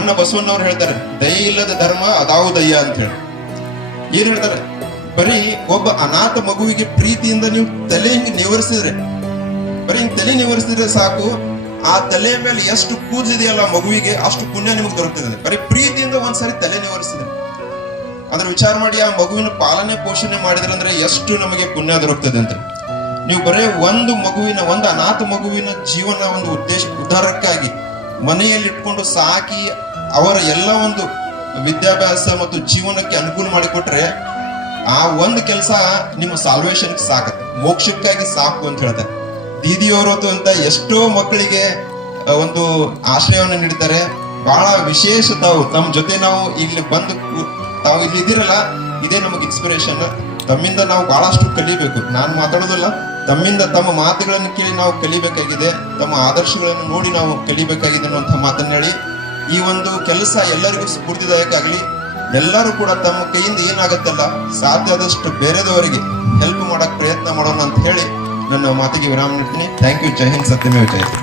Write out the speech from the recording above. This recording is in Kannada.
ಅಣ್ಣ ಬಸವಣ್ಣವ್ರು ಹೇಳ್ತಾರೆ, ದಯ ಇಲ್ಲದ ಧರ್ಮ ಅದಾವು ದಯ್ಯ ಅಂತ ಹೇಳಿ. ಏನ್ ಹೇಳ್ತಾರೆ? ಬರೀ ಒಬ್ಬ ಅನಾಥ ಮಗುವಿಗೆ ಪ್ರೀತಿಯಿಂದ ನೀವು ತಲೆ ಹಿಂಗ್ ನಿವರಿಸಿದ್ರೆ, ಬರೀ ಹಿಂಗ್ ತಲೆ ನಿವರಿಸಿದ್ರೆ ಸಾಕು, ಆ ತಲೆಯ ಮೇಲೆ ಎಷ್ಟು ಕೂದಲಿದೆಯಲ್ಲ ಮಗುವಿಗೆ ಅಷ್ಟು ಪುಣ್ಯ ನಿಮಗೆ ದೊರಕ್ತದೆ. ಬರೀ ಪ್ರೀತಿಯಿಂದ ಒಂದ್ಸರಿ ತಲೆ ನಿವರಿಸಿದ್ರೆ, ಅದ್ರ ವಿಚಾರ ಮಾಡಿ ಆ ಮಗುವಿನ ಪಾಲನೆ ಪೋಷಣೆ ಮಾಡಿದ್ರೆ ಅಂದ್ರೆ ಎಷ್ಟು ನಮಗೆ ಪುಣ್ಯ ದೊರಕ್ತದೆ ಅಂತ. ನೀವು ಬರೇ ಒಂದು ಅನಾಥ ಮಗುವಿನ ಜೀವನ ಒಂದು ಉದ್ಧಾರಕ್ಕಾಗಿ ಮನೆಯಲ್ಲಿ ಇಟ್ಕೊಂಡು ಸಾಕಿ ಅವರ ಎಲ್ಲ ಒಂದು ವಿದ್ಯಾಭ್ಯಾಸ ಮತ್ತು ಜೀವನಕ್ಕೆ ಅನುಕೂಲ ಮಾಡಿಕೊಟ್ರೆ ಆ ಒಂದು ಕೆಲಸ ನಿಮ್ಮ ಸಾಲ್ವೇಶನ್ ಸಾಕತ್ತೆ, ಮೋಕ್ಷಕ್ಕಾಗಿ ಸಾಕು ಅಂತ ಹೇಳ್ತಾರೆ. ದೀದಿಯವರು ಅಂತ ಎಷ್ಟೋ ಮಕ್ಕಳಿಗೆ ಒಂದು ಆಶ್ರಯವನ್ನು ನೀಡ್ತಾರೆ. ಬಹಳ ವಿಶೇಷ ತಮ್ಮ ಜೊತೆ ನಾವು ಇಲ್ಲಿ ಬಂದು ತಾವು ಇಲ್ಲಿ ಇದ್ದೀರಲ್ಲ, ಇದೇ ನಮಗೆ ಇನ್ಸ್ಪಿರೇಷನ್. ತಮ್ಮಿಂದ ನಾವು ಬಹಳಷ್ಟು ಕಲಿಬೇಕು. ನಾನು ಮಾತಾಡೋದಿಲ್ಲ, ತಮ್ಮಿಂದ ತಮ್ಮ ಮಾತುಗಳನ್ನು ಕೇಳಿ ನಾವು ಕಲಿಬೇಕಾಗಿದೆ, ತಮ್ಮ ಆದರ್ಶಗಳನ್ನು ನೋಡಿ ನಾವು ಕಲಿಬೇಕಾಗಿದೆ ಅನ್ನುವಂಥ ಮಾತನ್ನ ಹೇಳಿ, ಈ ಒಂದು ಕೆಲಸ ಎಲ್ಲರಿಗೂ ಸ್ಫೂರ್ತಿದಾಯಕ ಆಗಲಿ. ಎಲ್ಲರೂ ಕೂಡ ತಮ್ಮ ಕೈಯಿಂದ ಏನಾಗತ್ತಲ್ಲ ಸಾಧ್ಯ ಆದಷ್ಟು ಬೇರೆದವರಿಗೆ ಹೆಲ್ಪ್ ಮಾಡಕ್ ಪ್ರಯತ್ನ ಮಾಡೋಣ ಅಂತ ಹೇಳಿ ನನ್ನ ಮಾತಿಗೆ ವಿರಾಮ ನೀಡ್ತೀನಿ. Thank you. ಜೈ ಹಿಂದ್, ಸತ್ಯಮೇವ ಜಯತೆ.